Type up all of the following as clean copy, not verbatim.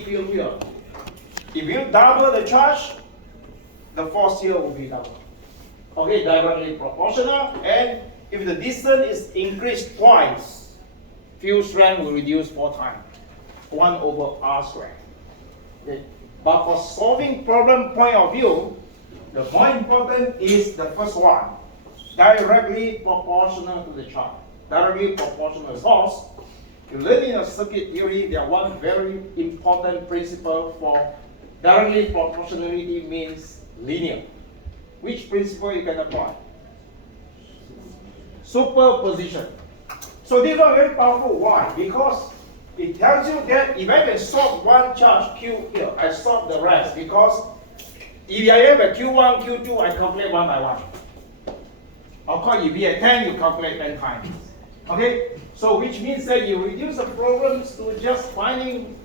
field here. If you double the charge, the force here will be double. Okay, directly proportional. And if the distance is increased twice, field strength will reduce 4 times. 1 over r squared. Okay. But for solving problem point of view, the more important is the first one, directly proportional to the charge. Directly proportional source. You learn in a circuit theory, there are one very important principle for directly proportionality means linear. Which principle you can apply? Superposition. So this one very powerful. Why? Because it tells you that if I can solve one charge Q here, I solve the rest. Because if I have a Q1, Q2, I calculate one by one. Of course, if you have 10, you calculate 10 times. Okay? So which means that you reduce the problems to just finding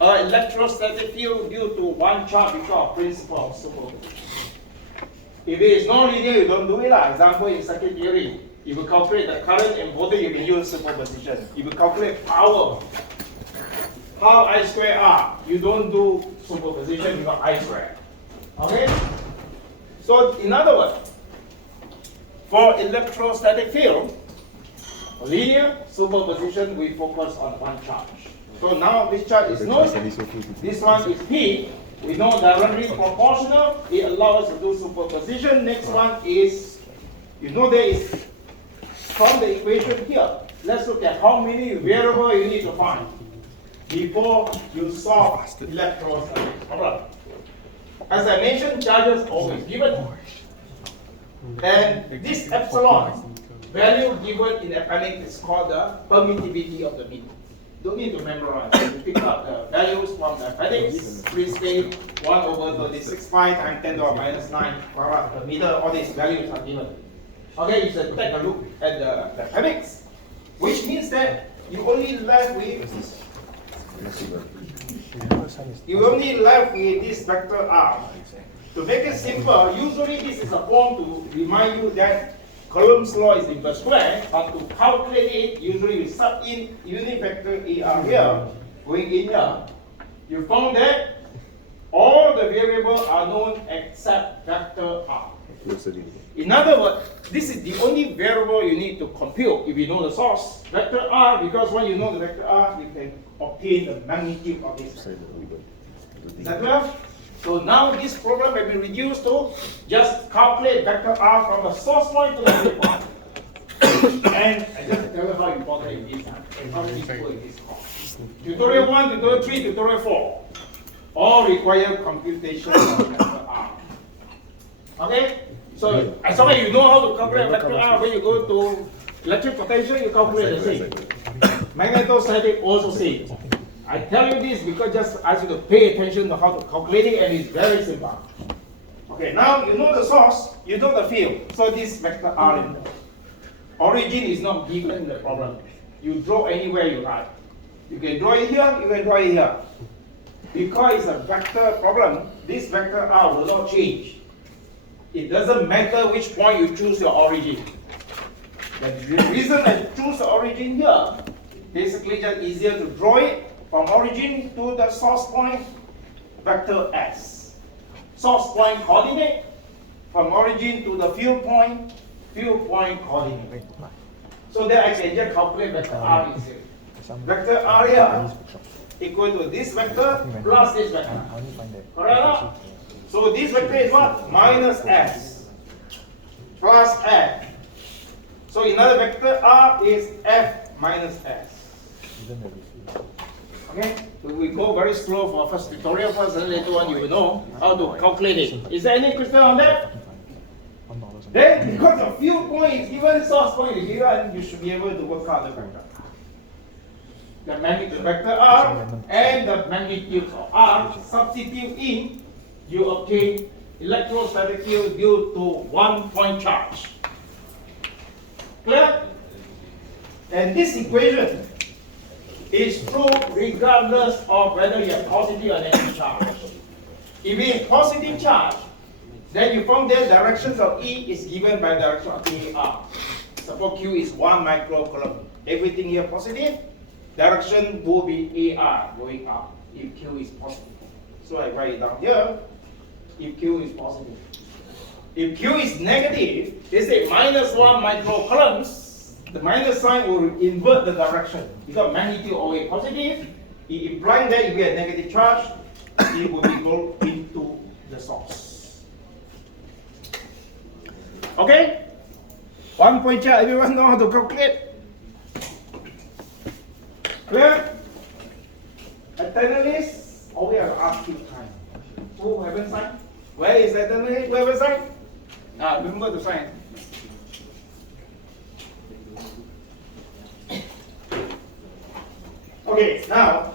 an electrostatic field due to one charge because of principle of superposition. If it is non-linear, you don't do it. Example in circuit theory, if you calculate the current and voltage, you can use superposition. If you calculate power I square R, you don't do superposition, you got I square. Okay? So in other words, for electrostatic field, linear superposition, we focus on one charge. So now this charge is known. This one is P. We know directly proportional. It allows us to do superposition. Next one is, you know there is, from the equation here, let's look at how many variables you need to find before you solve electrostatic problem. As I mentioned, charges always given. And this epsilon value given in appendix is called the permittivity of the mean. Don't need to memorize. You pick up the values from the appendix. Please say 1 over 36 pi times 10 to the minus 9 farad per meter. All these values are given. Okay, you should take a look at the appendix, which means that you only left with this vector r. To make it simple, usually this is a form to remind you that Coulomb's law is inverse square, but to calculate it, usually we sub in unit vector AR here, going in here. You found that all the variables are known except vector R. In other words, this is the only variable you need to compute if you know the source. Vector R, because when you know the vector R, you can obtain the magnitude of this vector. Is that clear? So now this problem can be reduced to just calculate vector R from the source point to the end point. And I just tell you how important it is and how useful it is. Tutorial 1, tutorial 3, tutorial 4. All require computation of vector R. Okay? So as long as you know how to calculate vector R, when you go to electric potential, you calculate the same. Magnetostatic also same. I tell you this because just ask you to pay attention to how to calculate it, and it's very simple. Okay, now you know the source, you know the field. So this vector R in there. Origin is not given in the problem. You draw anywhere you like. You can draw it here, you can draw it here. Because it's a vector problem, this vector R will not change. It doesn't matter which point you choose your origin. The reason I choose the origin here, basically just easier to draw it. From origin to the source point, vector S. Source point coordinate, from origin to the field point coordinate. So that I can just calculate vector R easily. Vector R here equal to this vector plus this vector. Correct? So this vector is what? Minus S plus F. So another vector R is F minus S. Okay, so we go very slow for first tutorial first, and later on you will know how to calculate it. Is there any question on that? Then, because the field point is given, source point is given, you should be able to work out the vector. The magnitude vector R and the magnitude of R, substitute in, you obtain electrostatic field due to 1 point charge. Clear? And this equation is true regardless of whether you have positive or negative charge. If it is positive charge, then you found that directions of E is given by direction of AR. Suppose Q is 1 microcoulomb. Everything here positive, direction will be AR going up. if Q is positive. So I write it down here, if Q is positive. If Q is negative, they say minus 1 microcoulombs, the minus sign will invert the direction. Because magnitude always positive, it implies that if we have negative charge, it will be go into the source. Okay? 1 point chart, everyone know how to calculate? Clear? Analyst, always have to ask you time. Who haven't signed? Where is analyst? Who haven't signed? Remember to sign. Okay, now,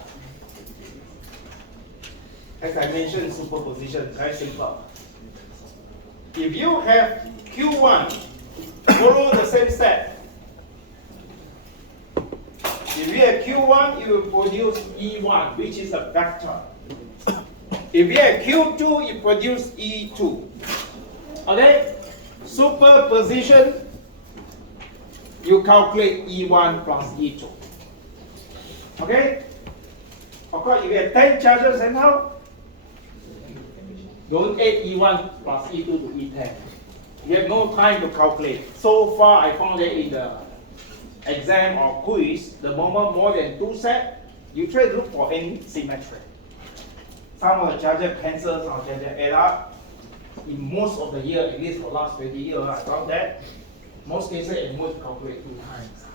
as I mentioned, superposition, very simple. If you have Q1 follow the same step, if you have Q1, you will produce E1, which is a vector. If you have Q2, you produce E2. Okay? Superposition, you calculate E1 plus E2. Okay? Of course, if you have 10 charges and how? Don't add E1 plus E2 to E10. You have no time to calculate. So far, I found that in the exam or quiz, the moment more than 2 sets, you try to look for any symmetry. Some of the charges cancel, some of the charges add up. In most of the year, at least for last 20 years, I found that most cases at most calculate 2 times.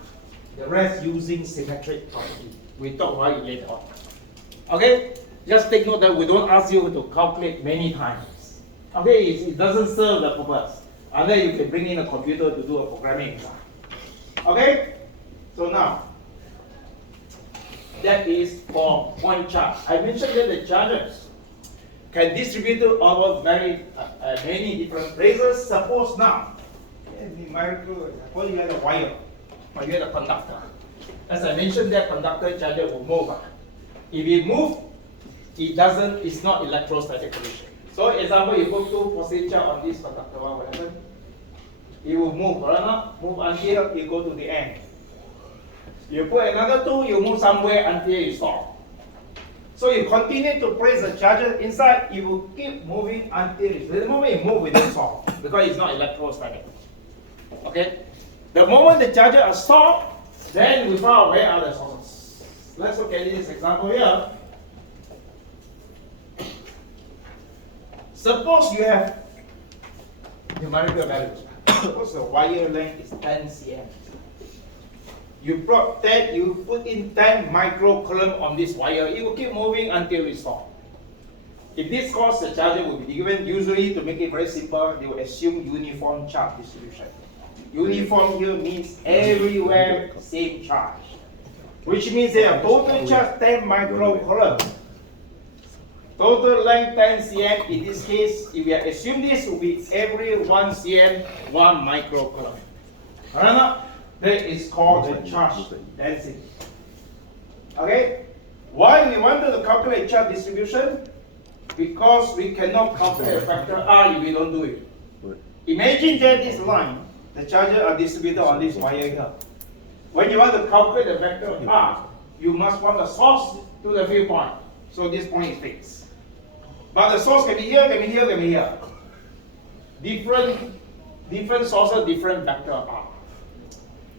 The rest using symmetric property. We talk about it later on. Okay? Just take note that we don't ask you to calculate many times. Okay? It doesn't serve the purpose. Unless you can bring in a computer to do a programming exam. Okay? So now, that is for point charge. I mentioned that the charges can distribute over many different places. Suppose now, numerical, suppose you have a wire, or you have a conductor. As I mentioned, that conductor charger will move. If it moves, it's not electrostatic condition. So, example, you put 2 positive on this conductor, what will happen? It will move, move until you go to the end. You put another 2, you move somewhere until you stop. So you continue to place the charger inside, it will keep moving until the moment you move, it will stop because it's not electrostatic. Okay? The moment the charger is stopped, then we found where are the sources. Let's look at this example here. Suppose you have numerical values. Suppose the wire length is 10 cm. You put in 10 microcoulomb on this wire, it will keep moving until it stops. If this cause, the charger will be given, usually to make it very simple, they will assume uniform charge distribution. Uniform here means everywhere same charge. Which means they have total charge 10 microcoulomb. Total length 10 cm. In this case, if we assume this will be every 1 cm, 1 microcoulomb. Alright? That is called the charge density. Okay? Why we wanted to calculate charge distribution? Because we cannot calculate factor R if we don't do it. Imagine that this line, the charges are distributed on this wire here. When you want to calculate the vector R, you must want the source to the field point. So this point is fixed. But the source can be here, can be here, can be here. Different sources, different vector R.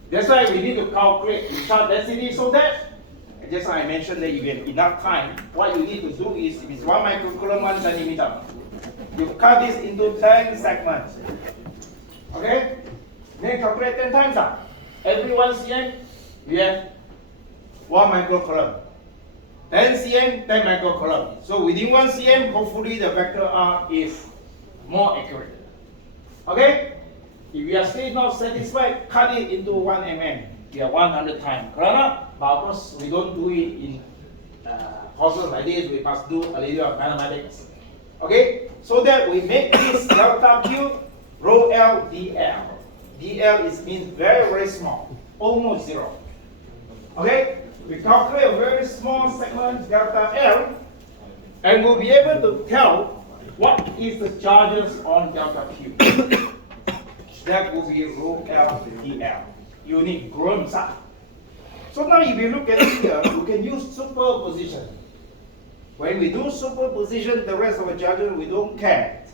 That's why we need to calculate the charge density so that, just like I mentioned that you get enough time, what you need to do is, if it's 1 microcoulomb, 1 centimeter, you cut this into 10 segments. Okay? Then calculate 10 times. Every 1 cm, we have 1 microcoulomb. 10 cm, 10 microcoulomb. So within 1 cm, hopefully the vector R is more accurate. Okay? If we are still not satisfied, cut it into 1 mm. We have 100 times. Correct? But of course, we don't do it in courses like this. We must do a little of mathematics. Okay? So that we make this delta Q rho L dl. dl means very, very small, almost 0. Okay? We calculate a very small segment delta L, and we'll be able to tell what is the charges on delta Q. That will be rho L dl, unit coulombs. So now if you look at it here, you can use superposition. When we do superposition, the rest of the charges, we don't care.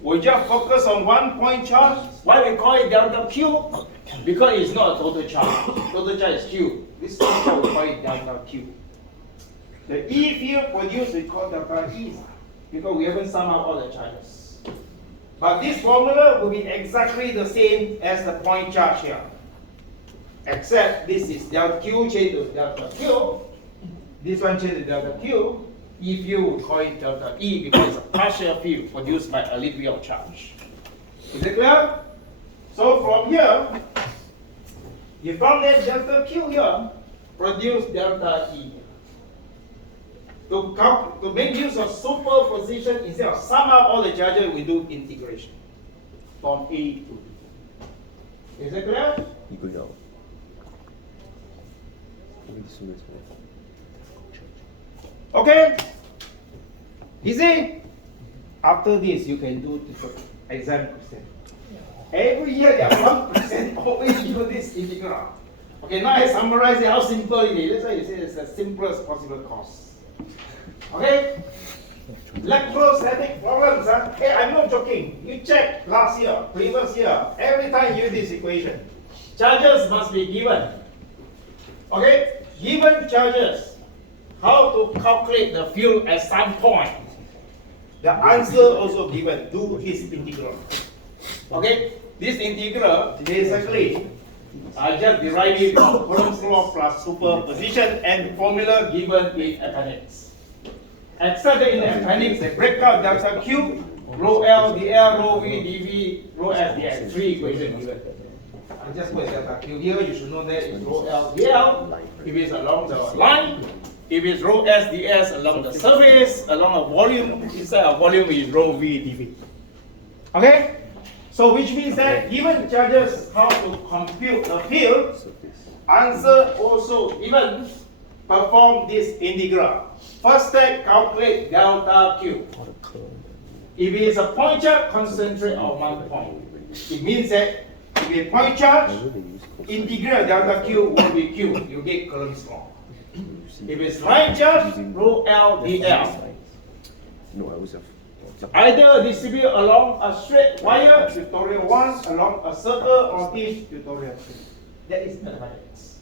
We just focus on one point charge. Why we call it delta Q? Because it's not a total charge. Total charge is Q. This one we call it delta Q. The E field produced we call delta E, because we haven't summed up all the charges. But this formula will be exactly the same as the point charge here. Except this is delta Q changed to delta Q. This one changed to delta Q. E field we call it delta E because it's a partial field produced by a little bit of charge. Is it clear? So from here, you found that delta Q here produce delta E. To make use of superposition, instead of sum up all the charges, we do integration from A to B. Is it clear? 이거요. Okay? Easy? After this, you can do the exam question. Every year, there are 1% always given this integral. Okay, now I summarize how simple it is. That's why you say it's the simplest possible course. Okay? Electrostatic problems. Hey, I'm not joking. You check last year, previous year, every time you use this equation, charges must be given. Okay? Given charges, how to calculate the field at some point. The answer also given. Do his integral. Okay? This integral basically I just derived it from Coulomb's law plus superposition and formula given in appendix. Except that in the appendix, they break out delta Q, rho L dl, rho V dV, rho S dx. Three equations given. I just put delta Q here. You should know that it's rho L dl. If it's along the line, if it's rho S ds along the surface, along a volume, inside a volume is rho V dV. Okay? So which means that given charges, how to compute the field, answer also given, perform this integral. First step, calculate delta Q. If it is a point charge, concentrate on one point. It means that if it's a point charge, integral delta Q will be Q. You get Coulomb's law. If it's line charge, rho L dl. No, I was a Either distribute along a straight wire, tutorial 1, along a circle, or teach tutorial 2. That is mathematics.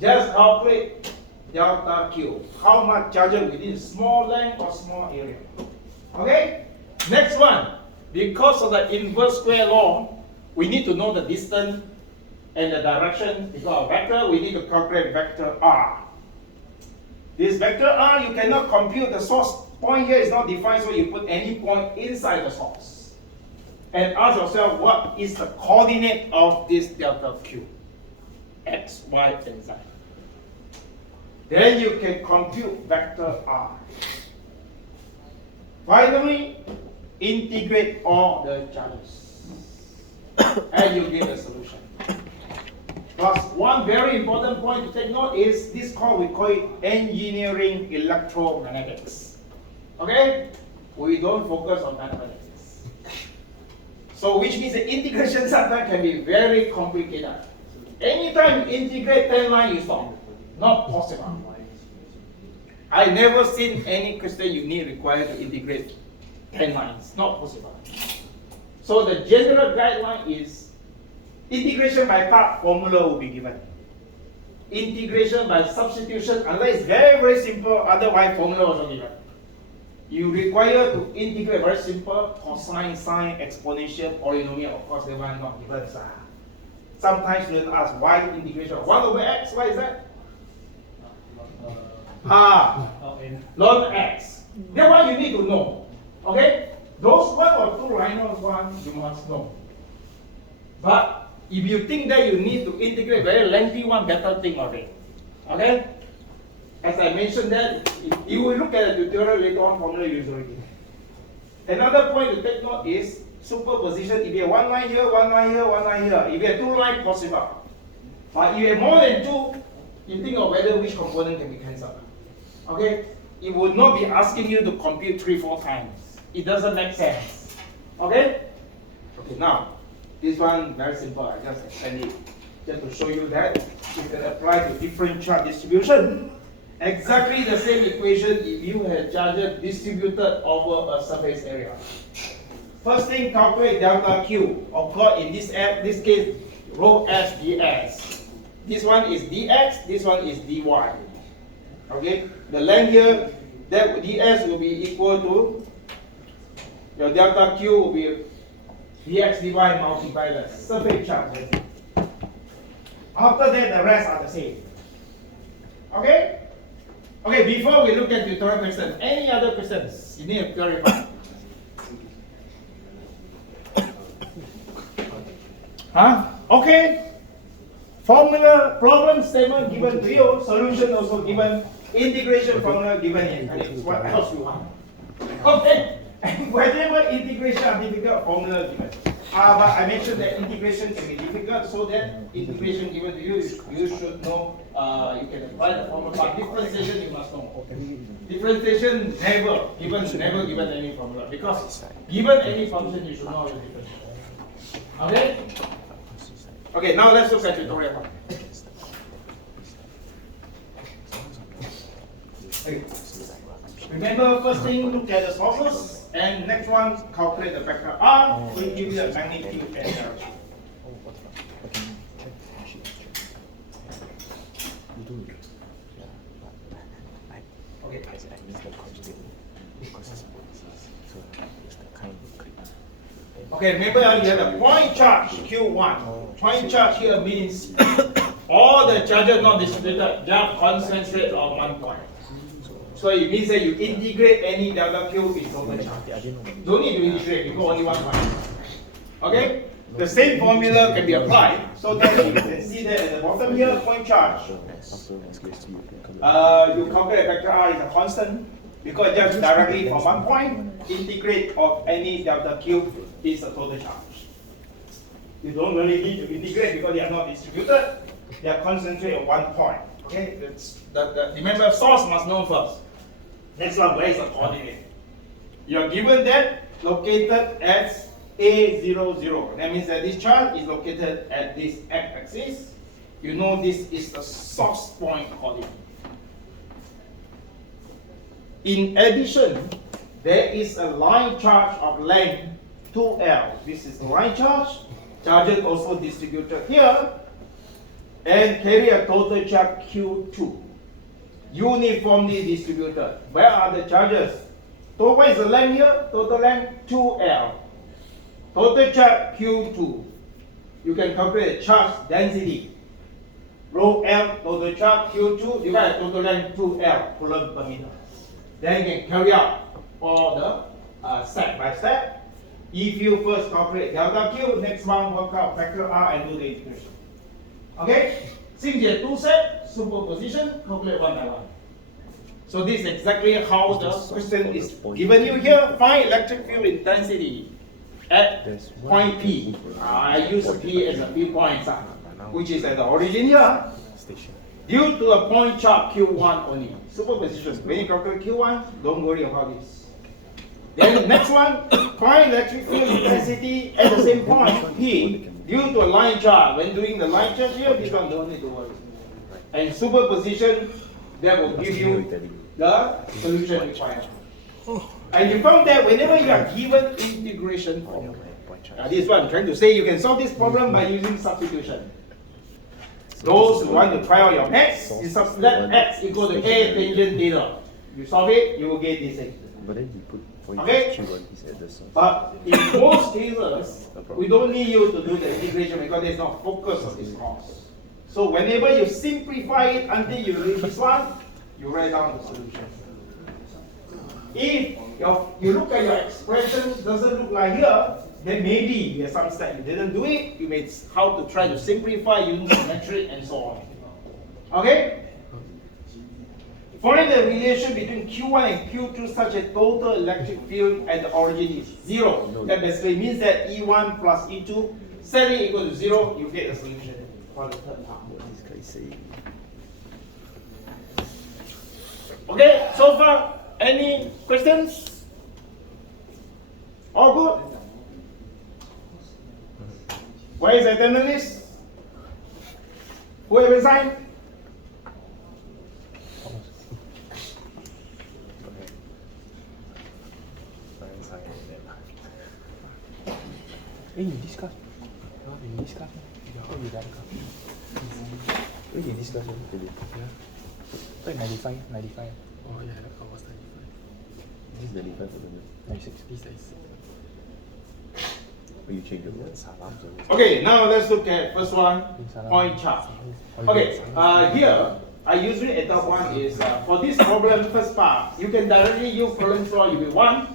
Just calculate delta Q. How much charges within small length or small area. Okay? Next one. Because of the inverse square law, we need to know the distance and the direction. Because of vector, we need to calculate vector R. This vector R, you cannot compute the source. Point here is not defined, so you put any point inside the source. And ask yourself, what is the coordinate of this delta Q? X, Y, and Z. Then you can compute vector R. Finally, integrate all the charges. And you get a solution. Plus, one very important point to take note is this we call it engineering electromagnetics. Okay? We don't focus on mathematics. So which means the integration sometimes can be very complicated. Anytime you integrate 10 lines, you stop. Not possible. I never seen any question you need required to integrate 10 lines. Not possible. So the general guideline is integration by part formula will be given. Integration by substitution, unless it's very, very simple, otherwise formula also given. You require to integrate very simple cosine, sine, exponential, polynomial. Of course, they one not given. Sometimes students ask why integration. 1 over x, what is that? Log x. That one you need to know. Okay? Those 1 or 2 rhinos one you must know. But if you think that you need to integrate very lengthy one, better think of it. Okay? As I mentioned that, if you will look at the tutorial later on, formula usually. Another point to take note is superposition. If you have 1 line here, 1 line here, 1 line here. If you have 2 lines, possible. But if you have more than 2, you think of whether which component can be cancelled. Okay? It would not be asking you to compute 3-4 times. It doesn't make sense. Okay? Okay, now, this one very simple. I just extend it just to show you that you can apply to different charge distribution. exactly the same equation if you had charges distributed over a surface area. First thing, calculate delta Q. Of course, in this case, rho S ds. This one is dx, this one is dy. Okay, the length here, that ds will be equal to your delta Q will be dx dy multiplied by the surface charge. After that, the rest are the same. Okay? Okay, before we look at tutorial questions, any other questions you need to clarify? Huh? Okay. Formula, problem statement given to you, solution also given, integration formula given in. What else you want? Okay. And whatever integration are difficult, formula given. But I mentioned that integration can be difficult, so that integration given to you, you should know, you can apply the formula. But differentiation, you must know. Differentiation, never given any formula. Because given any function, you should know the differentiation. Okay? Okay, now let's look at tutorial one. Okay. Remember, first thing, look at the sources, and next one, calculate the vector R, will give you the magnitude and direction. Okay. Okay, remember you have a point charge Q1. Point charge here means all the charges not distributed, they are concentrated on one point. So it means that you integrate any delta Q is total charge. Don't need to integrate, you go only one point. Okay? The same formula can be applied. So that you can see that at the bottom here, point charge. You calculate vector R is a constant because just directly from one point, integrate of any delta Q is a total charge. You don't really need to integrate because they are not distributed. They are concentrated on one point. Okay? Remember, source must know first. Next one, where is the coordinate? You are given that located at A00. That means that this charge is located at this x-axis. You know this is the source point coordinate. In addition, there is a line charge of length 2L. This is the line charge. Charges also distributed here and carry a total charge Q2. Uniformly distributed. Where are the charges? So what is the length here? Total length 2L. Total charge Q2. You can calculate the charge density. Rho L total charge Q2 divided by total length 2L coulomb per meter. Then you can carry out all the step by step. If you first calculate delta Q, next one work out factor R and do the integration. Okay? Since you have two sets, superposition, calculate one by one. So this is exactly how the question is given you here. Find electric field intensity at point P. I use P as a P point, which is at the origin here. Due to a point charge Q1 only. Superposition. When you calculate Q1, don't worry about this. Then the next one, find electric field intensity at the same point P. Due to a line charge. When doing the line charge here, this one don't need to worry. And superposition, that will give you the solution required. And you found that whenever you are given integration formula, this is what I'm trying to say, you can solve this problem by using substitution. Those who want to try out your maths, you substitute x equal to a tangent theta. You solve it, you will get this thing. But then you put Okay? But in most cases, we don't need you to do the integration because there's no focus of this course. So whenever you simplify it until you reach this one, you write down the solution. If you look at your expression, doesn't look like here, then maybe there's some step you didn't do it. You may how to try to simplify using metric and so on. Okay? Find the relation between Q1 and Q2 such that total electric field at the origin is 0. That basically means that E1 plus E2 set it equal to 0, you get the solution for the third part. Okay, so far, any questions? All good? Where is the attendance list? Who have resigned? Hey, you discuss. You discuss. How you done? Where you discuss it today? Yeah. Like 95, 95. Oh yeah, I was 95. This is 95 for the minute. 96. This is Oh, you change your word. Salam. Okay, now let's look at first one, point chart. Okay, here I usually enter one is for this problem first part, you can directly use column law. You will one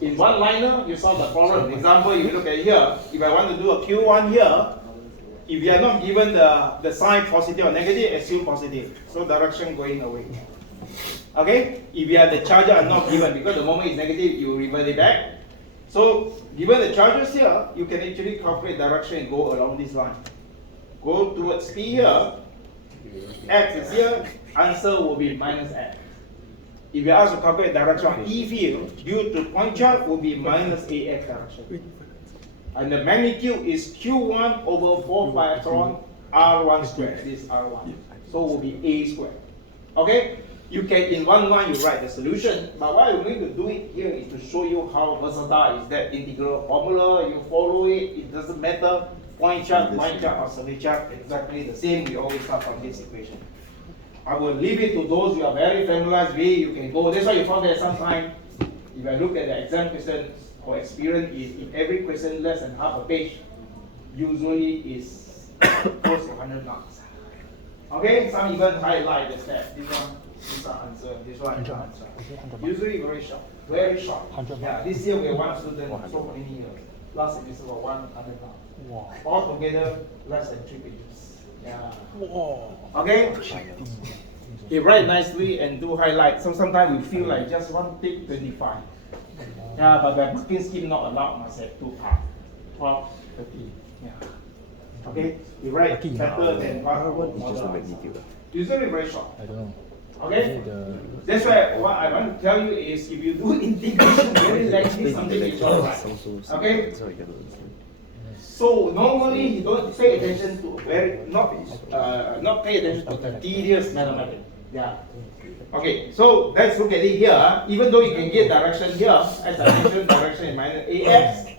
in one liner you solve the problem. Example, you look at here. If I want to do a Q1 here, if you are not given the sign positive or negative, assume positive. So direction going away. Okay, if you have the charger are not given because the moment is negative, you revert it back. So given the charges here, you can actually calculate direction and go along this line. Go towards P here. X is here. Answer will be minus X. If you ask to calculate direction on E field, due to point charge will be minus AX direction. And the magnitude is Q1 over 4 pi epsilon R1 squared. This is R1. So will be A squared. Okay? You can, in one line, you write the solution. But why I'm going to do it here is to show you how versatile is that integral formula. You follow it, it doesn't matter. Point chart, or survey chart, exactly the same. We always start from this equation. I will leave it to those who are very familiarized with. You can go. That's why you found that sometimes, if I look at the exam questions or experience, is if every question less than half a page, usually is close to 100 marks. Okay, some even highlight the step. This one is our answer. This one is our answer. Usually very short. Very short. Yeah, this year we have one student so many years. Last semester was 100 marks. Wow. All together less than 3 pages. Yeah. Wow. Okay? He write nicely and do highlight. So sometimes we feel like just one tick 25. Yeah, but the marking scheme not allowed, must have 2 parts. 12, 13. Yeah. Okay? He write better than What what is just the magnitude? usually very short. I don't know. Okay? That's why what I want to tell you is if you do integration very lengthy, something is all right. Okay? So you can understand. So normally you don't pay attention to not pay attention to the tedious mathematics. Yeah. Okay, so let's look at it here. Even though you can get direction here, as I mentioned, direction is minus AX,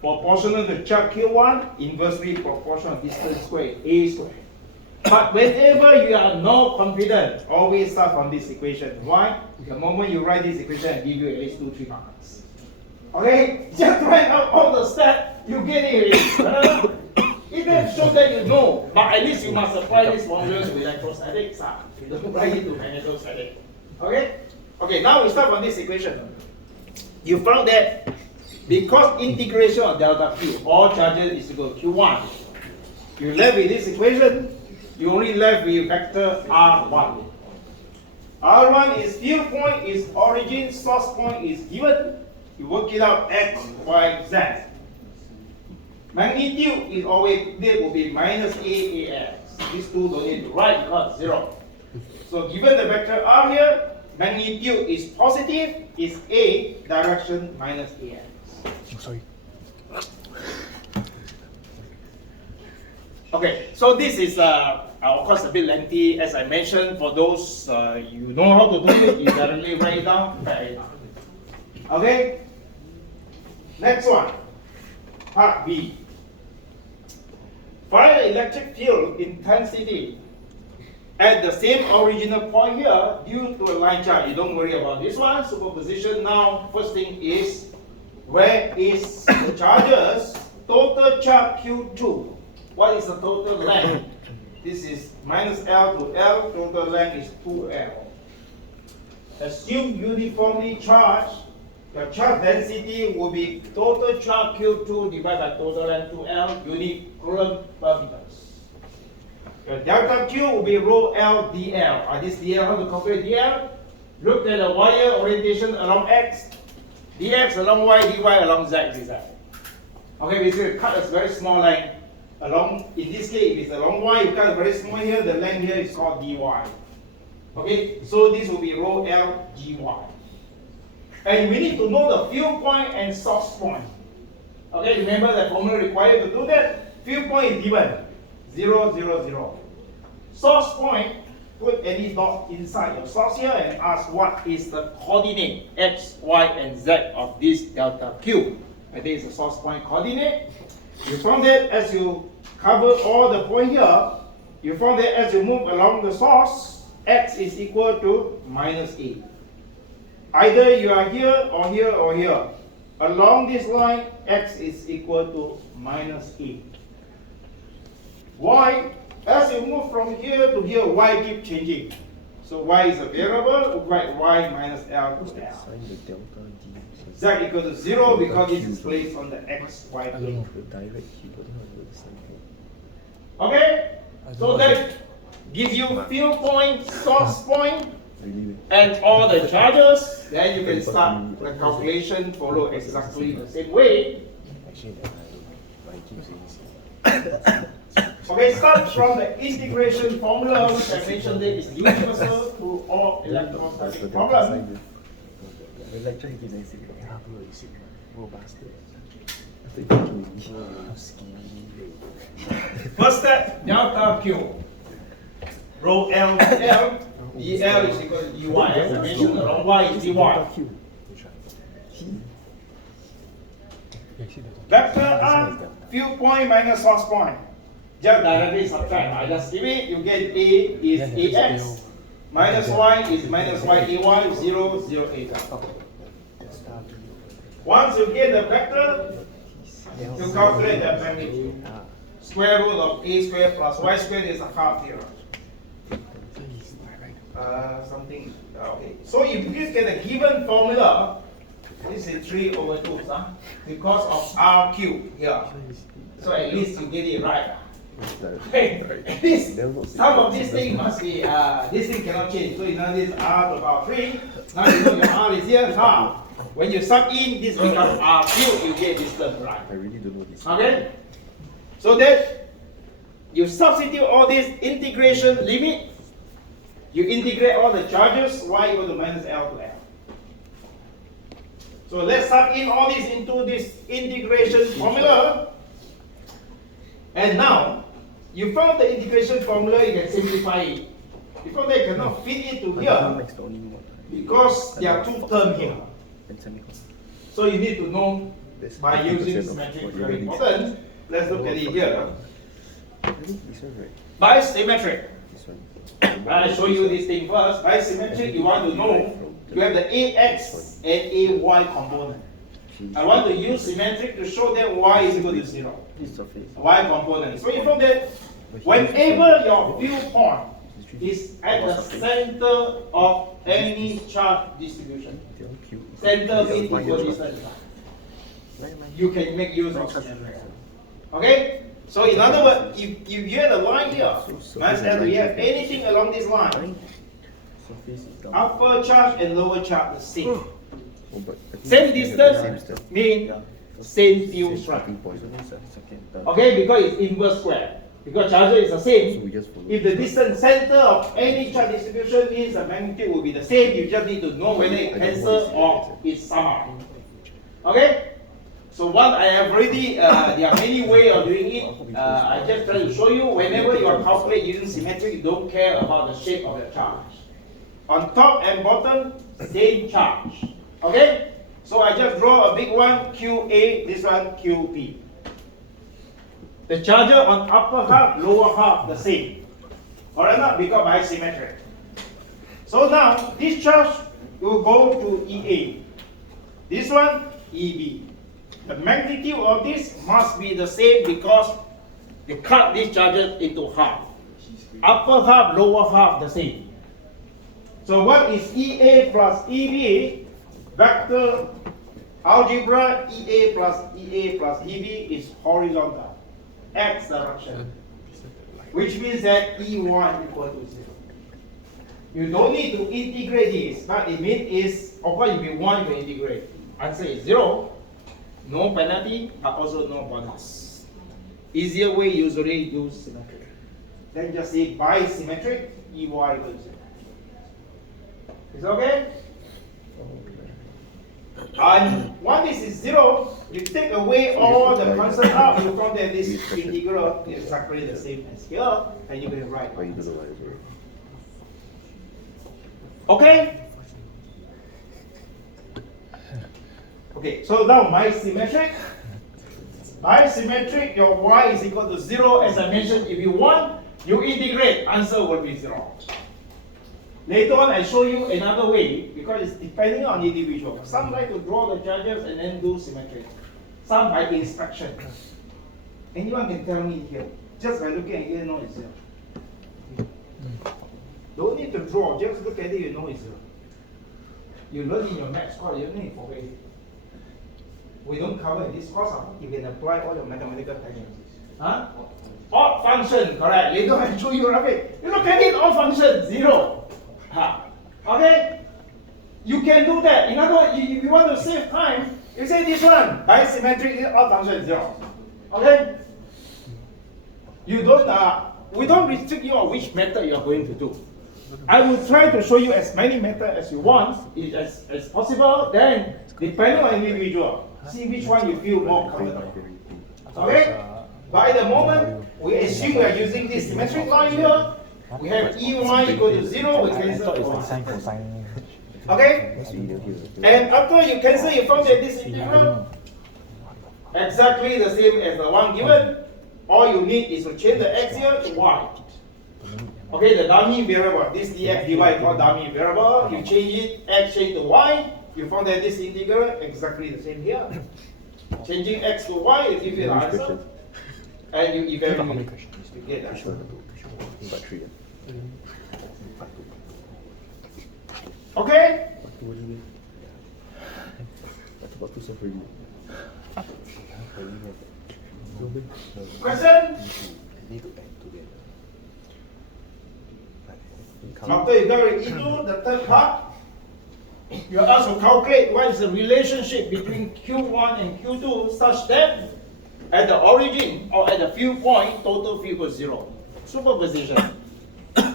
proportional to charge Q1, inversely proportional distance squared, A squared. But whenever you are not confident, always start from this equation. Why? The moment you write this equation, I give you at least 2-3 marks. Okay? Just write out all the steps, you get it already. It doesn't show that you know, but at least you must apply this formula to electrostatics. You don't write it to magnetostatics. Okay? Okay, now we start from this equation. You found that because integration of delta Q, all charges is equal to Q1. You left with this equation, you only left with vector R1. R1 is field point, is origin, source point is given. You work it out X, Y, Z. Magnitude is always, there will be minus AX. These two don't need to write because 0. So given the vector R here, magnitude is positive, is A, direction minus AX. I'm sorry. Okay, so this is of course a bit lengthy. As I mentioned, for those you know how to do it, you directly write it down. Okay, next one, part B. Find the electric field intensity at the same original point here due to a line charge. You don't worry about this one. Superposition now. First thing is where is the charges? Total charge Q2. What is the total length? This is minus L to L. Total length is 2L. Assume uniformly charged. The charge density will be total charge Q2 divided by total length 2L, unit coulomb per meters. The delta Q will be rho L dl. This dl, how to calculate dl? Look at the wire orientation along x, dx along y, dy along z. Okay, basically cut a very small line along. In this case, if it's along y, you cut a very small here. The length here is called dy. Okay, so this will be rho L gy. And we need to know the field point and source point. Okay, remember the formula required to do that? Field point is given 0, 0, 0. Source point put any dot inside your source here and ask what is the coordinate x, y, and z of this delta Q. And this is the source point coordinate. You found that as you cover all the point here, you found that as you move along the source, x is equal to minus a. Either you are here or here or here. Along this line, x is equal to minus a. Y, as you move from here to here, y keep changing. So y is a variable, write y minus L to L. Sign the delta D. Z equal to 0 because this is placed on the x, y plane. The direct keyboard, how do the sign here? Okay? So that gives you field point, source point, Really? and all the charges. Then you can start the calculation, follow exactly the same way. Actually, I keep saying Okay, start from the integration formula, which I mentioned that is universal to all electrostatic problems. The lecture he keeps saying, yeah, bro, you sick, bro, bastard. After you talking with me, you skinny. First step, delta Q. Rho L to L, EL is equal to EY. As I mentioned, along Y is EY. Vector R, field point minus source point. Just directly subtract. I just give it, you get A is AX, minus Y is minus Y, AY, 0, 0, 8. Once you get the vector, you calculate the magnitude. Square root of A squared plus Y squared is a half here. Okay. So if you get a given formula, this is 3 over 2, because of RQ here. So at least you get it right. Hey, at least some of these things must be, this thing cannot change. So you know this R to power 3. Now you know your R is here, half. When you sub in, this becomes RQ, you get this term right. I really don't know this. Okay? So that you substitute all this integration limit, you integrate all the charges, y equal to minus L to L. So let's sub in all this into this integration formula. And now, you found the integration formula, you can simplify it. Because they cannot fit it to here, because there are two terms here. So you need to know by using symmetric, very important. Let's look at it here. By symmetric, I'll show you this thing first. By symmetric, you want to know you have the AX and AY component. I want to use symmetric to show that y is equal to 0. Y component. So you found that whenever your viewpoint is at the center of any charge distribution, center means equal distance, you can make use of symmetric. Okay? So in other words, if you have a line here, and we have anything along this line, upper charge and lower charge the same. Same distance means same field strength. Okay, because it's inverse square. Because charge is the same. If the distance center of any charge distribution means the magnitude will be the same, you just need to know whether it cancels or it sum up. Okay? So what I have already, there are many ways of doing it. I just try to show you whenever you are calculating using symmetric, you don't care about the shape of the charge. On top and bottom, same charge. Okay? So I just draw a big one, QA, this one, QP. The charger on upper half, lower half, the same. Alright, not because by symmetric. So now, this charge will go to EA. This one, EB. The magnitude of this must be the same because they cut these charges into half. Upper half, lower half, the same. So what is EA plus EB? Vector algebra, EA plus EB is horizontal, x direction, which means that E1 equal to 0. You don't need to integrate this, but it means is, of course, if you want to integrate, answer is 0. No penalty, but also no bonus. Easier way usually use symmetric. Then just say bisymmetric, EY equals 0. Is okay? And when this is 0, you take away all the constant out, you found that this integral is exactly the same as here, and you can write. Okay? Okay, so now my symmetric. My symmetric, your y is equal to 0. As I mentioned, if you want, you integrate, answer will be 0. Later on, I show you another way because it's depending on individual. Some like to draw the charges and then do symmetry. Some by instruction. Anyone can tell me here. Just by looking at it, you know it's 0. Don't need to draw, just look at it, you know it's 0. You learn in your maths course, you need to forget it. We don't cover in this course, you can apply all your mathematical techniques. Huh? Odd function, correct. Later I show you, okay. You look at it, odd function, 0. Okay? You can do that. In other words, if you want to save time, you say this one, bisymmetric odd function 0. Okay? You don't, we don't restrict you on which method you are going to do. I will try to show you as many methods as you want, as possible. Then, depending on individual, see which one you feel more comfortable. Okay? By the moment, we assume we are using this symmetric line here. We have EY equal to 0, we cancel cosine. Okay? And after you cancel, you found that this integral exactly the same as the one given. All you need is to change the x here to y. Okay, the dummy variable, this dx dy called dummy variable. You change it, x change to y. You found that this integral exactly the same here. Changing x to y, it gives you the answer. And you evaluate. You get the answer. Okay? Question? After you got into the third part, you are asked to calculate what is the relationship between Q1 and Q2 such that at the origin or at the field point, total field was 0. Superposition.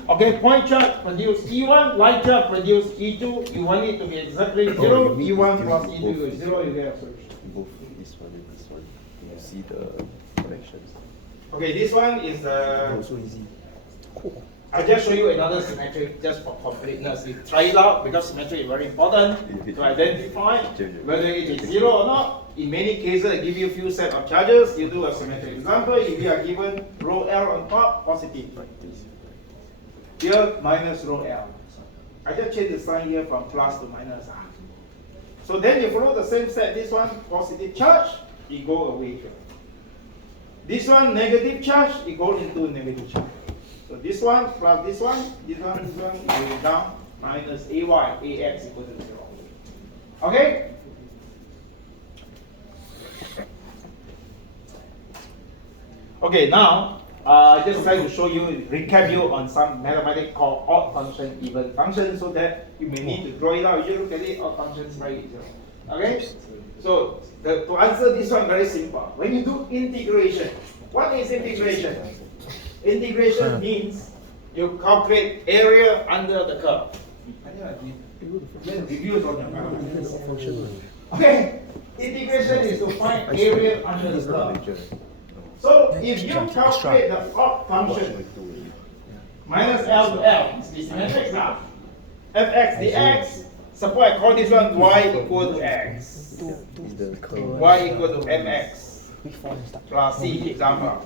Okay, point charge produce E1, line charge produce E2. You want it to be exactly 0. E1 plus E2 is 0, you get a solution. Both this one and this one. You see the connections. Okay, this one is the. So easy. Cool. I just show you another symmetry just for completeness. You try it out because symmetry is very important to identify whether it is 0 or not. In many cases, I give you a few set of charges, you do a symmetric example. If you are given rho L on top, positive. Here, minus rho L. I just change the sign here from plus to minus. So then you follow the same set. This one, positive charge, it go away here. This one, negative charge, it goes into negative charge. So this one plus this one, it goes down, minus AY, AX equal to 0. Okay? Okay, now, just try to show you, recap you on some mathematics called odd function, even function, so that you may need to draw it out. You look at it, odd functions very easy. Okay? So, to answer this one, very simple. When you do integration, what is integration? Integration means you calculate area under the curve. Reviews on your function. Okay, integration is to find area under the curve. So if you calculate the odd function minus L to L, is symmetric now. Fx dx, suppose I call this one y equal to x. Y equal to mx plus c example.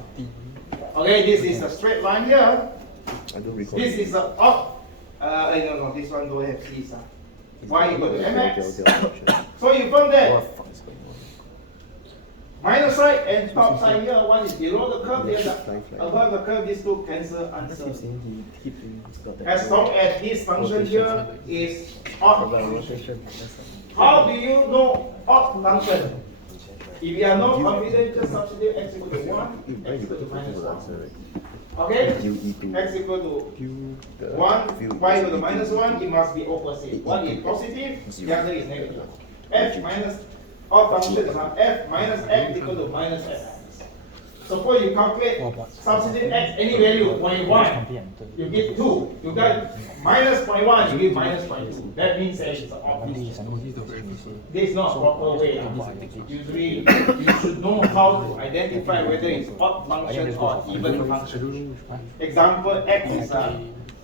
Okay, this is a straight line here. This is a odd. No, this one don't have c. Y equal to mx. So you found that minus side and top side here, one is below the curve, the other above the curve. These two cancel answer. As long as this function here is odd function. How do you know odd function? If you are not confident, just substitute x equal to 1, x equal to minus 1. Okay? X equal to 1, y equal to minus 1, it must be opposite. One is positive, the other is negative. F minus odd function is f minus x equal to minus fx. Suppose you calculate, substitute x any value, 0.1, you get 2. You got minus 0.1, you get minus 0.2. That means that it's an odd function. This is not proper way. Usually, you should know how to identify whether it's odd function or even function. Example, x is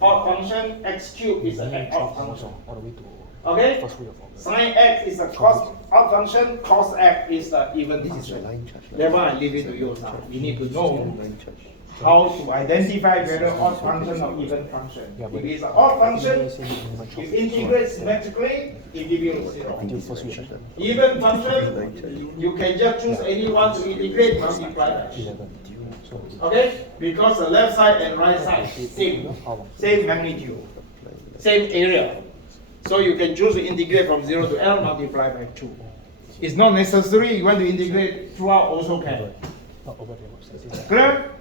odd function, x cubed is an odd function. all the way to Okay? first way of August. Sin x is a cos odd function, cos x is the even This is a function. line charge. Therefore, I leave it to you now. You need to know Line charge. how to identify whether odd function or even function. If it's an odd function, if integrate symmetrically, it gives you 0. Until first way of Even function, you can just choose any one to integrate, multiply that. 11. So Okay? Because the left side and right side same magnitude, same area. So you can choose to integrate from 0 to L, multiply by 2. It's not necessary, you want to integrate throughout also can. not over there. Clear?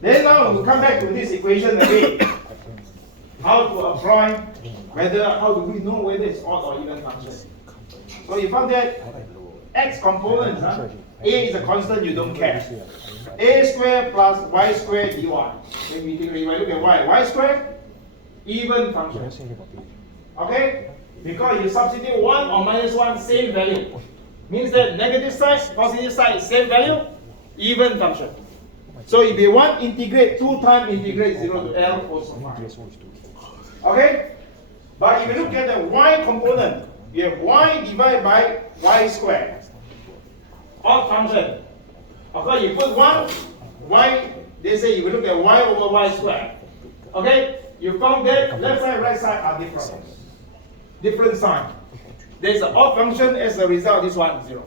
Then now we come back to this equation again. How to apply, how do we know whether it's odd or even function? So you found that x components, a is a constant, you don't care. A squared plus y squared dy. Then we look at y squared, even function. Okay? Because you substitute 1 or minus 1, same value. Means that negative side, positive side, same value, even function. So if you want integrate 2 times integrate 0 to L, also fine. Okay? But if you look at the y component, you have y divided by y squared. Odd function. Of course, you put 1, y, they say you will look at y over y squared. Okay? You found that left side, right side are different. Different sign. There's an odd function as a result, this one 0.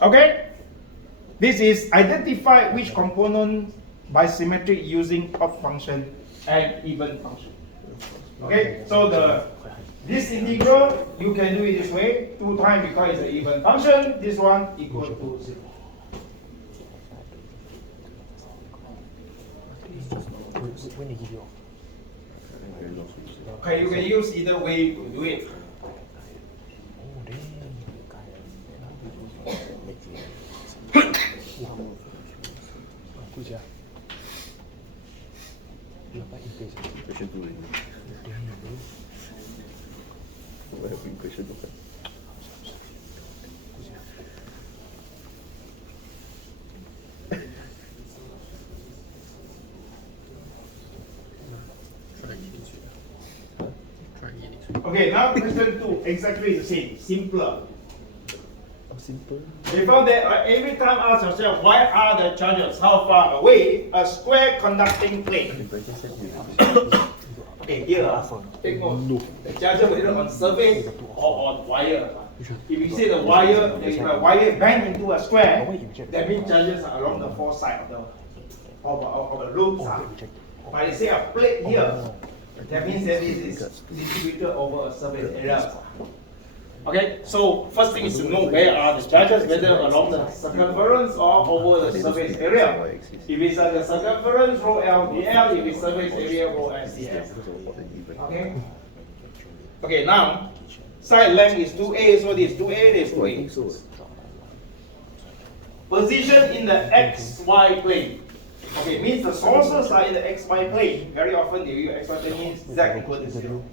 Okay? This is identify which component by symmetry using odd function and even function. Okay? So this integral, you can do it this way, 2 times because it's an even function, this one equal to 0. When they give you Okay, you can use either way to do it. Good job. You have increase. Question 2 already. What happened question 2? Okay, now question 2, exactly the same, simpler. Simple. We found that every time ask yourself, why are the charges how far away a square conducting plane? Okay, here, take note. The charges whether on surface or on wire. If you say the wire, if a wire bang into a square, that means charges are along the 4 sides of the loops. But you say a plate here, that means that this is distributed over a surface area. Okay, so first thing is to know where are the charges, whether along the circumference or over the surface area. If it's the circumference, rho L dl. If it's surface area, rho S dl. Okay. Okay, now side length is 2a, so this 2a, this 2a. Position in the xy plane. Okay, means the sources are in the xy plane. Very often they use xy plane means z equal to 0.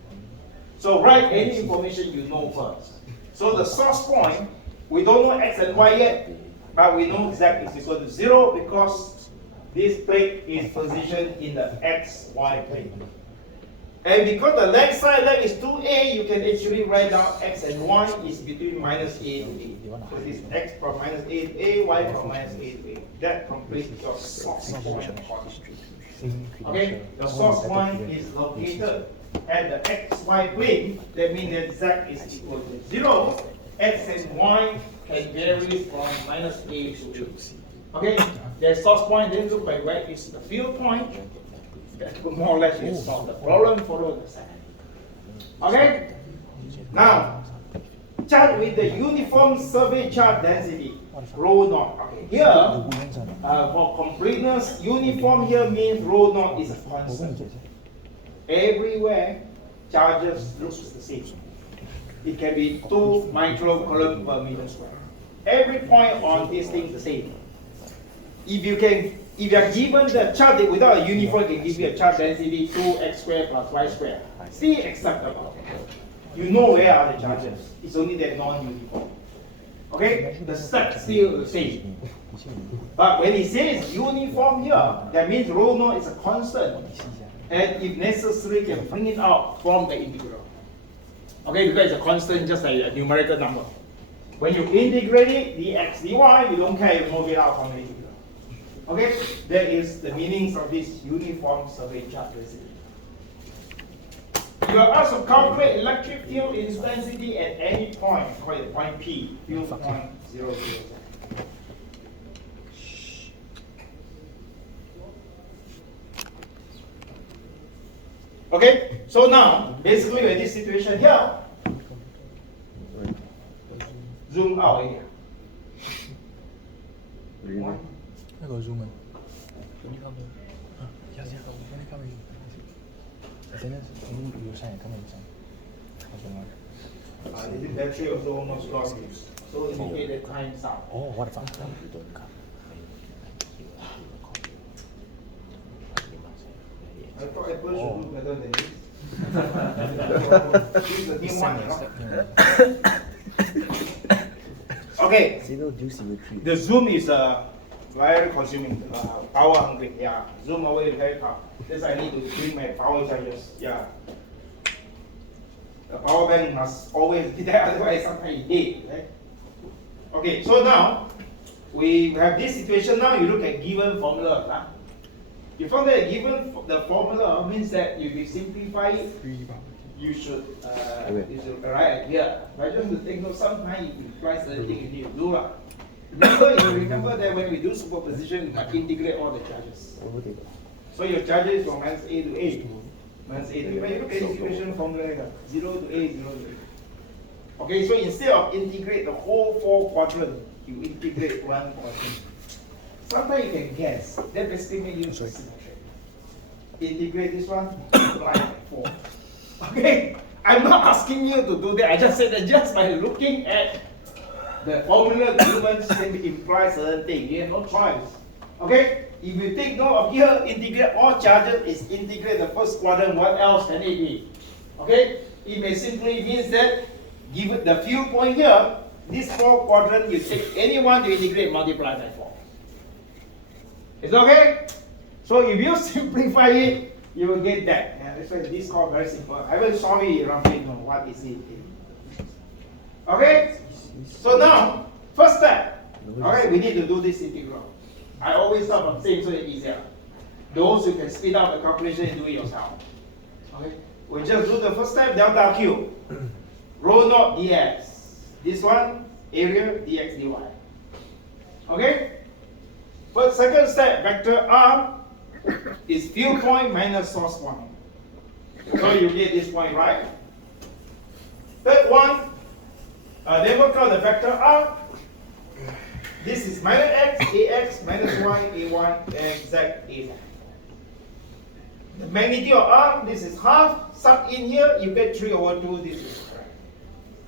So write any information you know first. So the source point, we don't know x and y yet, but we know z is equal to 0 because this plate is positioned in the xy plane. And because the length side length is 2a, you can actually write down x and y is between minus a to a. So this x from minus a to a, y from minus a to a. That completes your source point. Okay, the source point is located at the xy plane. That means that z is equal to 0. X and y can vary from minus a to a. Okay, the source point then look like where is the field point. That more or less you solve the problem, follow the second. Okay? Now, chart with the uniform surface charge density, rho naught. Okay, here, for completeness, uniform here means rho naught is a constant. Everywhere, charges looks the same. It can be 2 microcoulomb per meter square. Every point on this thing is the same. If you are given the charge without a uniform, it can give you a charge density 2x squared plus y squared. Still acceptable. You know where are the charges. It's only that non-uniform. Okay, the step still the same. But when it says uniform here, that means rho naught is a constant. And if necessary, can bring it out from the integral. Okay, because it's a constant, just like a numerical number. When you integrate it, dx, dy, you don't care, you move it out from the integral. Okay, that is the meanings of this uniform survey charge recipe. You are asked to calculate electric field intensity at any point, call it point P, field point 0, 0. Okay, so now, basically with this situation here, zoom out here. Really? 那个 zoom 你看不啊，下次看不，你看没？真的是从有山也看不见，看什么？ The battery also almost lost use. So indicate the time's up. 哦，我的妈！ I thought Apple should do better than this. This is the new one, you know. Okay, Zero due symmetry. the zoom is very consuming, power hungry. Yeah, zoom away is very tough. That's why I need to bring my power chargers. Yeah. The power bank must always be there, otherwise sometimes it dead. Right? Okay, so now we have this situation. Now you look at given formula. Huh? You found that given the formula means that if you simplify it, you should write here. But just to take note, sometimes it implies the thing you need to do. Remember that when we do superposition, we must integrate all the charges. So your charges from minus A to A. Minus A to A. When you look at this equation formula, 0 to A, 0 to A. Okay, so instead of integrate the whole 4 quadrant, you integrate 1 quadrant. Sometimes you can guess. That basically makes use of symmetry. Integrate this one, multiply by 4. Okay? I'm not asking you to do that. I just said that just by looking at the formula given simply implies certain thing. You have no choice. Okay? If you take note of here, integrate all charges is integrate the first quadrant. What else can it be? Okay? It may simply means that given the field point here, this 4 quadrant, you take any one to integrate, multiply by 4. It's okay? So if you simplify it, you will get that. Yeah, that's why this is called very simple. I will show you roughly what is it. Okay? So now, first step. Alright, we need to do this integral. I always start from same so it's easier. Those who can speed up the calculation and do it yourself. Okay? We just do the first step, delta Q. Rho naught dx. This one, area dx dy. Okay? But second step, vector R is field point minus source point. So you get this point right. Third one, then work out the vector R. This is minus x, ax, minus y, ay, and z, az. The magnitude of R, this is half. Sub in here, you get 3 over 2, this is correct.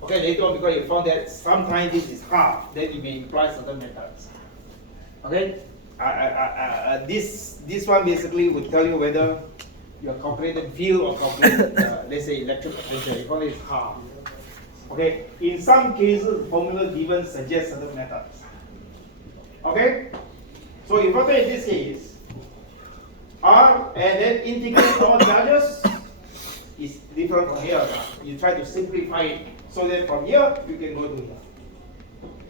Okay, later on because you found that sometimes this is half, then it may imply certain methods. Okay? This one basically would tell you whether you are calculating field or calculating, let's say, electric potential. You call it half. Okay. In some cases, the formula given suggests certain methods. Okay. So important in this case, R and then integrate all charges is different from here. You try to simplify it so that from here you can go to here.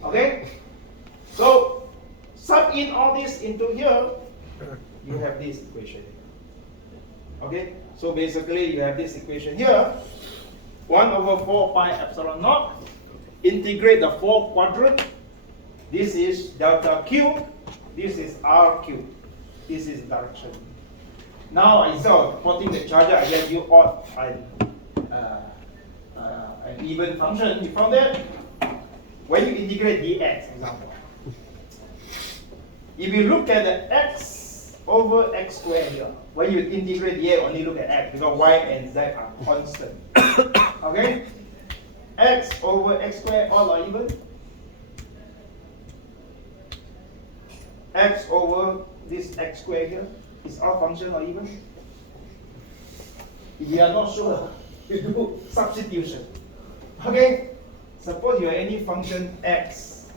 Okay. So sub in all this into here, you have this equation. Okay, so basically you have this equation here, 1 over 4 pi epsilon naught, integrate the 4 quadrant, this is delta Q, this is RQ, this is direction. Now instead of plotting the charger, I get you odd an even function. You found that? When you integrate dx, example. If you look at the x over x squared here, when you integrate here, only look at x because y and z are constant. Okay? X over x squared, all are even. X over this x squared here, is all function or even? If you are not sure, you do substitution. Okay? Suppose you have any function x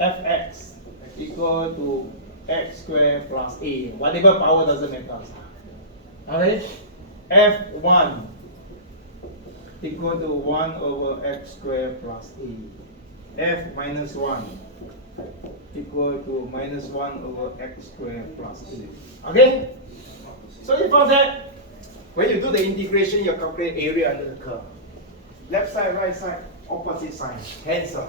fx equal to x squared plus a, whatever power doesn't matter. Okay? f1 equal to 1 over x squared plus a. f minus 1 equal to minus 1 over x squared plus a. Okay? So you found that when you do the integration, you calculate area under the curve. Left side, right side, opposite sign, cancel.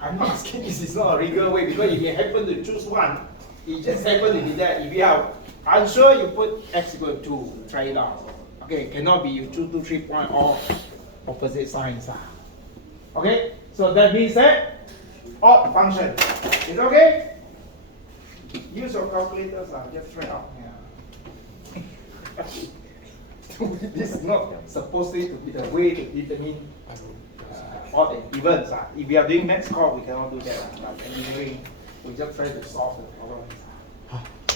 I'm not asking this is not a regular way, because if you happen to choose one, it just happen to be that. If you are unsure, you put x equal to 2, try it out. Okay, cannot be you choose 2, 3 point or opposite signs. Okay, so that means that odd function. Is okay? Use your calculators, just try out. Yeah. This is not supposed to be the way to determine odd and evens. If we are doing maths call, we cannot do that. But engineering, we just try to solve the problem.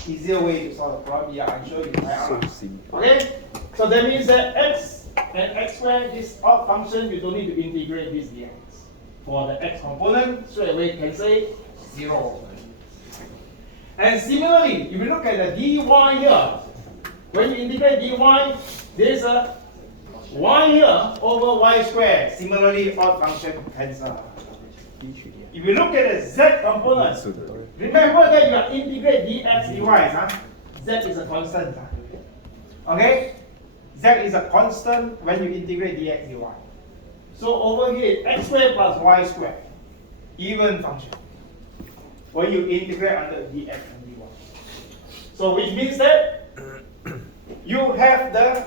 Easier way to solve the problem. Yeah, I'm sure you try out. Okay? So that means that x and x squared, this odd function, you don't need to integrate this dx. For the x component, straight away you can say 0. And similarly, if you look at the dy here, when you integrate dy, there's a y here over y squared. Similarly, odd function cancel. If you look at the z component, remember that you are integrate dx dy. Z is a constant. Okay? Z is a constant when you integrate dx dy. So over here, x squared plus y squared, even function. When you integrate under dx and dy. So which means that you have the,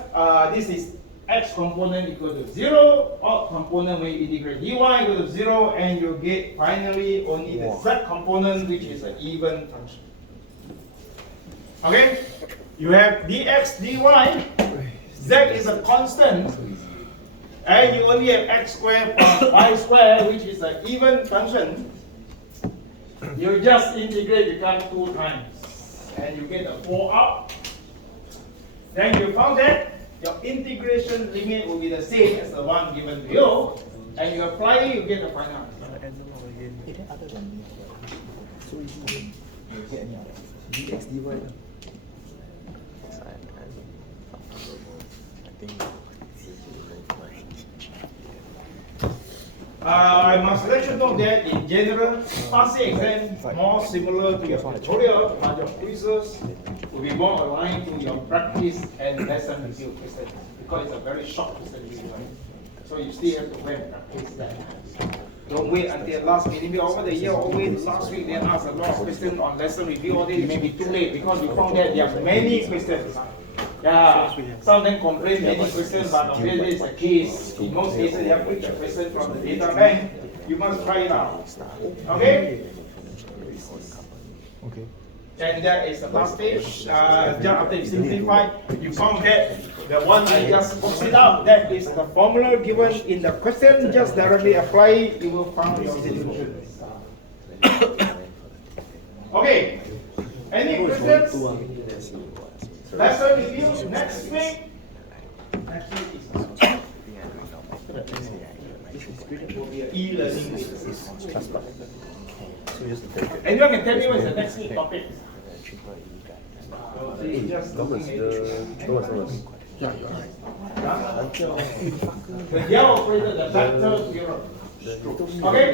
this is x component equal to 0, odd component when you integrate dy equal to 0, and you get finally only the z component, which is an even function. Okay? You have dx, dy, z is a constant, and you only have x squared plus y squared, which is an even function. You just integrate become 2 times, and you get a 4 out. Then you found that your integration limit will be the same as the one given to you, and you apply it, you get the final answer. Other than so easy, you get any other dx dy. I think. I must let you know that in general, passing exam more similar to your tutorial, but your quizzes will be more aligned to your practice and lesson review question, because it's a very short lesson review. So you still have to go and practice that. Don't wait until last minute. Maybe over the year, or wait last week, then ask a lot of questions on lesson review. All this may be too late, because you found that there are many questions. Yeah, some of them complain many questions, but obviously it's a case. In most cases, they have picked a question from the data bank. You must try it out. Okay? Okay. And that is the last stage. Just after you simplify, you found that the one I just boxed it out, that is the formula given in the question. Just directly apply it, you will find your solution. Okay. Any questions? Lesson review next week. Next week will be an e-learning week. Anyone can tell me what is the next week topic? Just looking at it. The yellow operator, the vector theorem. Okay?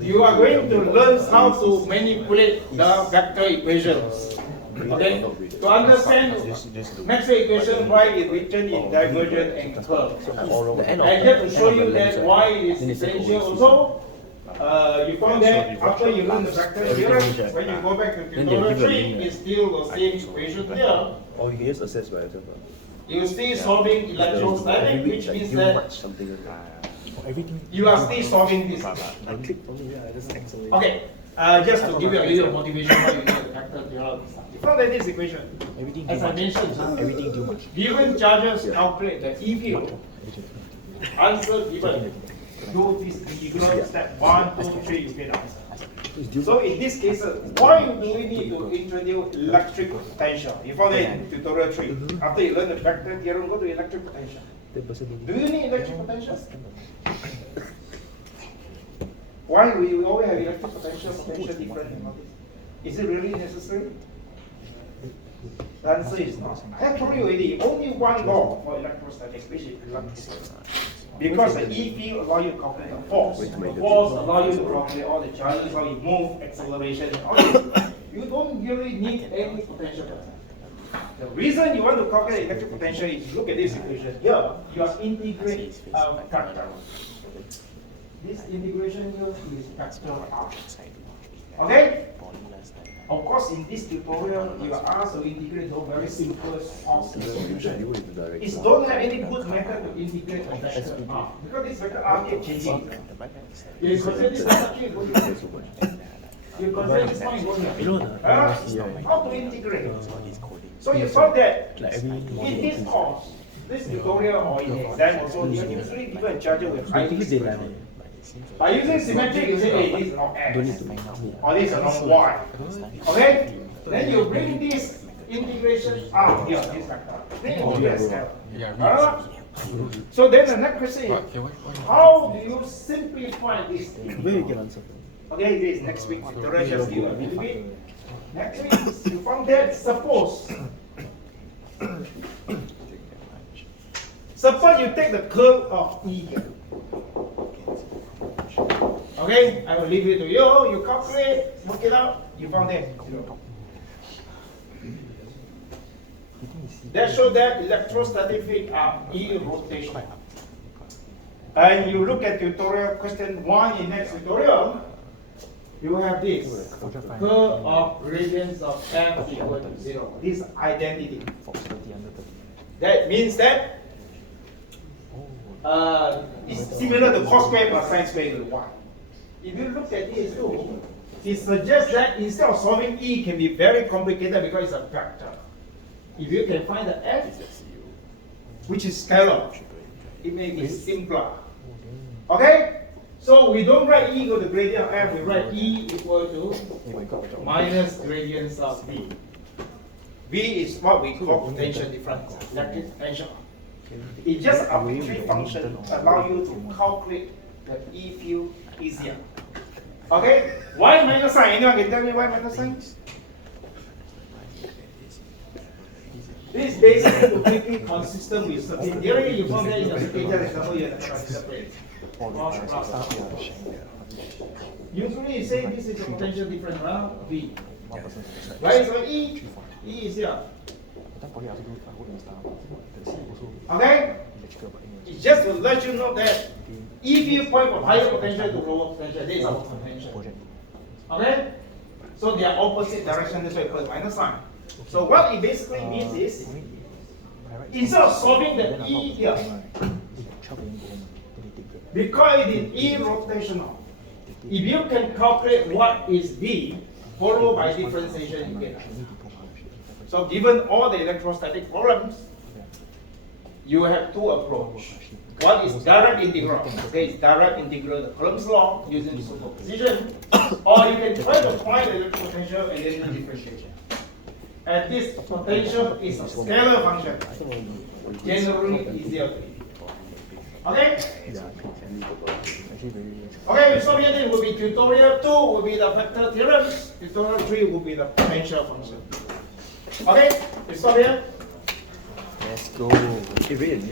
You are going to learn how to manipulate the vector equations. Okay? To understand maxwell equation, y is written in divergent and curve. And just to show you that y is differential also, you found that after you learn the vector theorem, when you go back to tutorial 3, it's still the same equation here. Or you can just assess by yourself. You still solving electrostatic, which means that you are still solving this. Okay, just to give you a little motivation why you need the vector theorem. You found that this equation, as I mentioned, given charges, calculate the E field. Answer given. Do this integral step 1, 2, 3, you get the answer. So in this case, why do we need to introduce electric potential? You found it in tutorial 3. After you learn the vector theorem, go to electric potential. Do you need electric potential? why we always have electric potential different and all this? Is it really necessary? The answer is not. I have told you already, only one law for electrostatics, which is electricity. Because the E field allows you to calculate the force. The force allows you to calculate all the charges, how you move, acceleration, and all this. You don't really need any potential. The reason you want to calculate electric potential is you look at this equation here, you are integrating a factor. This integration here is factor R. Okay? Of course, in this tutorial, you are asked to integrate the very simple solution. It don't have any good method to integrate a vector R. Because this vector R keeps changing. You consider this vector going here. You consider this point going here. How to integrate? So you saw that in this course, this tutorial or in the exam also, you usually given a charger with high dispersion. By using symmetric, you say, hey, this is not X, or this is not Y. Okay? Then you bring this integration out here, this factor. Then you get a scalar. So then the next question is, how do you simplify this thing? Where you get answer? Okay, this is next week. Tutorial just give a little bit. Next week, you found that suppose you take the curl of E here. Okay, I will leave it to you. You calculate, work it out, you found that 0. That shows that electrostatic field are E-rotational. And you look at tutorial question 1 in next tutorial, you have this curl of gradients of f equal to 0. This identity. That means that it's similar to cos square plus sin square equal to 1. If you look at this too, it suggests that instead of solving E can be very complicated because it's a vector. If you can find the f, which is scalar, it may be simpler. Okay? So we don't write E equal to gradient of f, we write E equal to minus gradients of V. V is what we call potential difference, electric potential. It's just an arbitrary function allow you to calculate the E field easier. Okay? Why minus sign? Anyone can tell me why minus sign? This is basically to make it consistent with certain theory. You found that in your certain example, you have a transistor plate. Usually you say this is a potential difference around V. Right? So E is here. Okay? It's just to let you know that if you point from higher potential to lower potential, this is our potential. Okay? So they are opposite direction, that's why you put minus sign. So what it basically means is, instead of solving the E here, because it is E rotational, if you can calculate what is V, followed by differentiation, you get. So given all the electrostatic problems, you have two approaches. One is direct integral. Okay, it's direct integral, the Coulomb's law, using superposition. Or you can try to find the electric potential and then the differentiation. And this potential is a scalar function. Generally easier to read. Okay? Okay, so here it will be tutorial 2 will be the vector theorems. Tutorial 3 will be the potential function. Okay? You stop here? Let's go. Okay, wait,